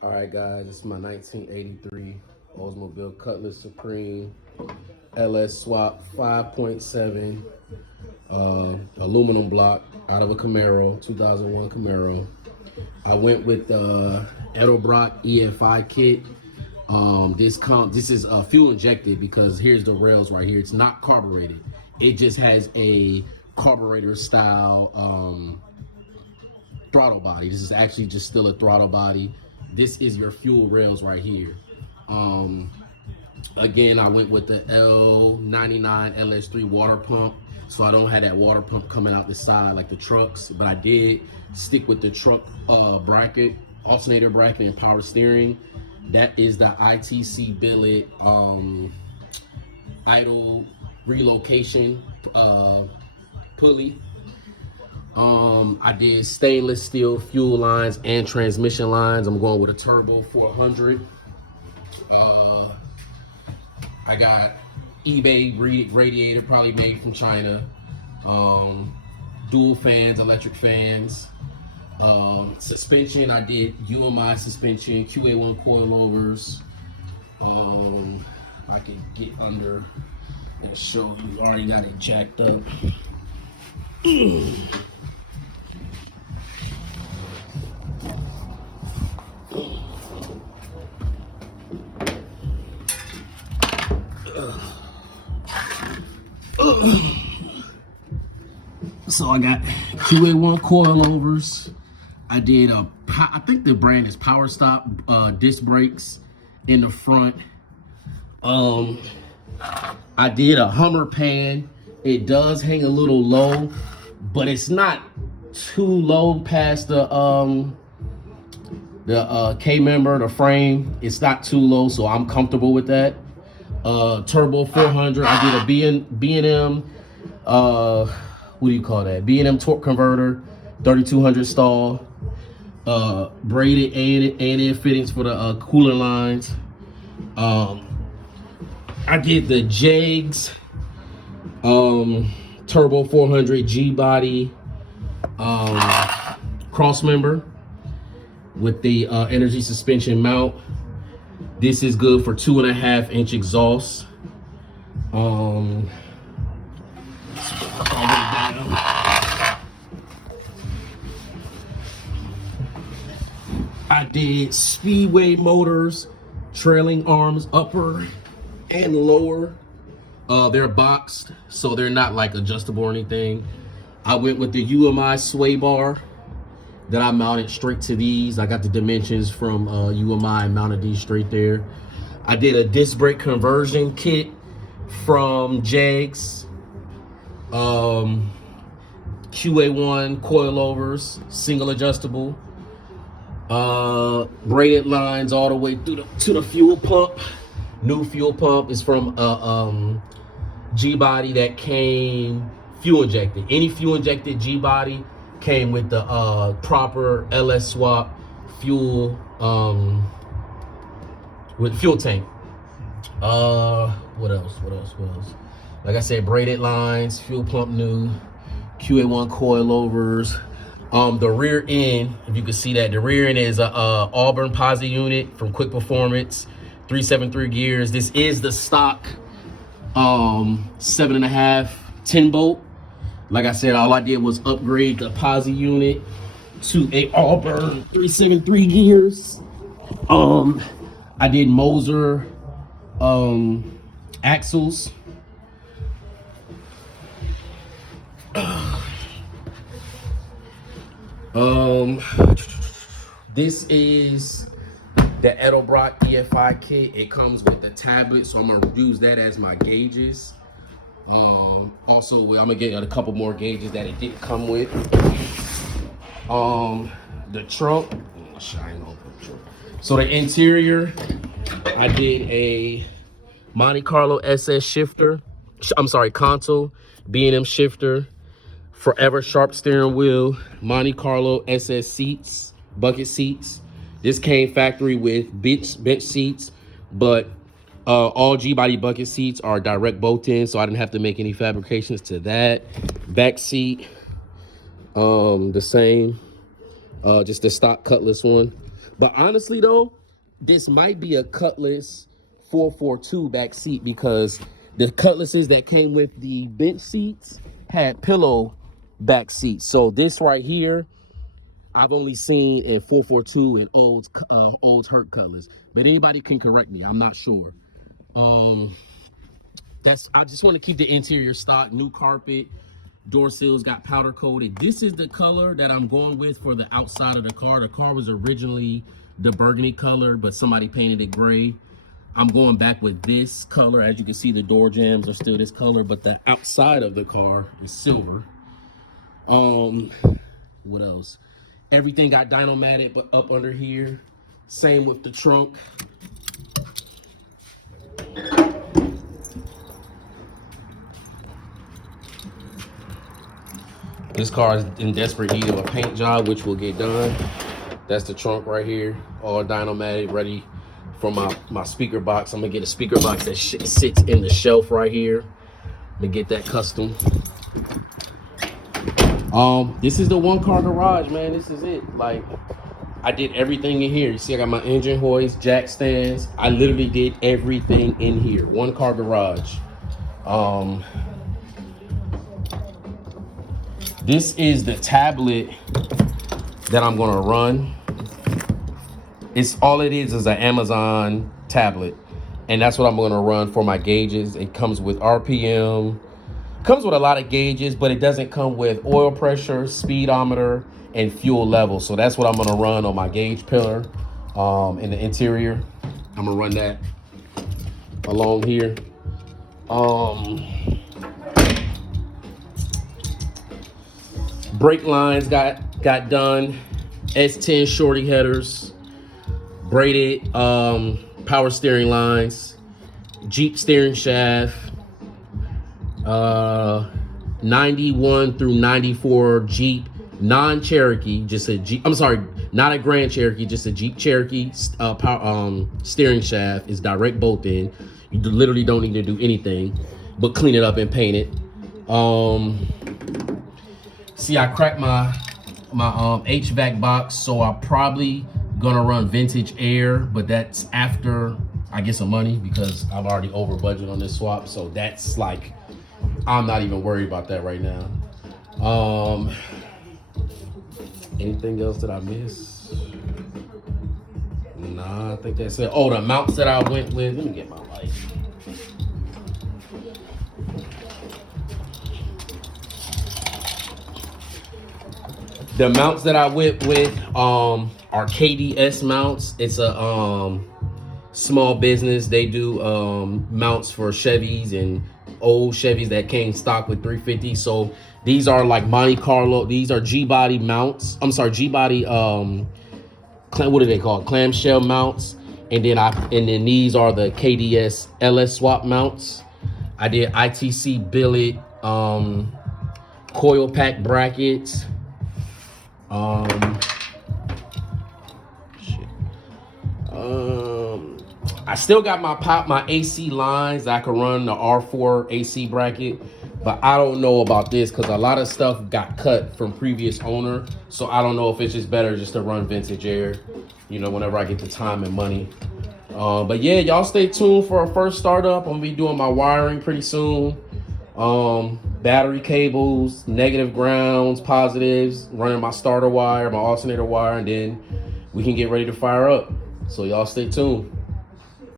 All right, guys, this is my 1983 Oldsmobile Cutlass Supreme LS Swap 5.7 aluminum block out of a Camaro, 2001 Camaro. I went with the Edelbrock EFI kit. This is fuel injected because here's the rails right here. It's not carbureted. It just has a carburetor style throttle body. This is actually just still a throttle body. This is your fuel rails right here. Again, I went with the L99 LS3 water pump, so I don't have that water pump coming out the side like the trucks, but I did stick with the truck bracket, alternator bracket, and power steering. That is the ITC billet idle relocation pulley. I did stainless steel fuel lines and transmission lines. I'm going with a turbo 400. I got eBay radiator, probably made from China. Dual fans, electric fans. Suspension, I did UMI suspension, QA1 coilovers. I can get under and show you. Already got it jacked up. So I got QA1 coilovers. I did I think the brand is Power Stop disc brakes in the front. I did a Hummer pan. It does hang a little low, but it's not too low past the K member, the frame. It's not too low, so I'm comfortable with that. Turbo 400. I did a B&M what do you call that? B&M torque converter, 3200 stall, braided A&N fittings for the cooler lines. I did the Jegs turbo 400 G body cross member with the energy suspension mount. This is good for 2.5-inch exhaust. I did Speedway motors, trailing arms, upper and lower. They're boxed, so they're not like adjustable or anything. I went with the UMI sway bar that I mounted straight to these. I got the dimensions from UMI and mounted these straight there. I did a disc brake conversion kit from Jegs. QA1 coilovers, single adjustable. Braided lines all the way through to the fuel pump. New fuel pump is from G body that came fuel injected. Any fuel injected G body came with the proper LS swap fuel with fuel tank. What else? Like I said, braided lines, fuel pump new, QA1 coilovers. The rear end, if you can see that, the rear end is a Auburn posi unit from Quick Performance, 373 gears. This is the stock 7.5 10 bolt. Like I said, all I did was upgrade the posi unit to a Auburn 373 gears. I did Moser axles. This is the Edelbrock EFI kit. It comes with the tablet, so I'm gonna use that as my gauges. Also, I'm gonna get a couple more gauges that it didn't come with. The trunk. So the interior, I did a Monte Carlo SS shifter. I'm sorry, console, B&M shifter. Forever sharp steering wheel, Monte Carlo SS seats, bucket seats. This came factory with bench seats, but all G-body bucket seats are direct bolt-in, so I didn't have to make any fabrications to that. Back seat, the same, just the stock Cutlass one. But honestly though, this might be a Cutlass 442 back seat, because the Cutlasses that came with the bench seats had pillow back seats. So this right here, I've only seen in 442 and old Hurt Cutlass. But anybody can correct me, I'm not sure. I just want to keep the interior stock, new carpet, door sills got powder coated. This is the color that I'm going with for the outside of the car. The car was originally the burgundy color, but somebody painted it gray. I'm going back with this color. As you can see, the door jambs are still this color, but the outside of the car is silver. What else? Everything got dynomatic, but up under here. Same with the trunk. This car is in desperate need of a paint job, which will get done. That's the trunk right here, all dynomatic, ready for my speaker box. I'm gonna get a speaker box that sits in the shelf right here. I'm gonna get that custom. This is the one car garage, man. This is it. Like, I did everything in here. You see, I got my engine hoist, jack stands. I literally did everything in here. One car garage. This is the tablet that I'm gonna run. All it is an Amazon tablet, and that's what I'm gonna run for my gauges. It comes with RPM, comes with a lot of gauges, but it doesn't come with oil pressure, speedometer, and fuel level. So that's what I'm gonna run on my gauge pillar in the interior. I'm gonna run that along here. Brake lines got done. S10 shorty headers, braided power steering lines, Jeep steering shaft, 91 through 94 Jeep non-Cherokee, just a Jeep. I'm sorry, not a Grand Cherokee, just a Jeep Cherokee steering shaft is direct bolt in. You literally don't need to do anything but clean it up and paint it. See, I cracked my HVAC box, so I'm probably gonna run vintage air, but that's after I get some money, because I'm already over budget on this swap. So that's like, I'm not even worried about that right now. Anything else that I miss? Nah, I think that's it. Oh, the mounts that I went with. Let me get my light. The mounts that I went with are KDS mounts. It's a small business. They do mounts for Chevys and old Chevys that came stock with 350. So these are like Monte Carlo. These are G-body mounts. I'm sorry, G-body. What are they called? Clamshell mounts. And then these are the KDS LS swap mounts. I did ITC billet, coil pack brackets. I still got my AC lines that I can run the R4 AC bracket, but I don't know about this because a lot of stuff got cut from previous owner. So I don't know if it's just better just to run vintage air, you know, whenever I get the time and money. But yeah, y'all stay tuned for our first startup. I'm gonna be doing my wiring pretty soon. Battery cables, negative grounds, positives, running my starter wire, my alternator wire, and then we can get ready to fire up. So y'all stay tuned.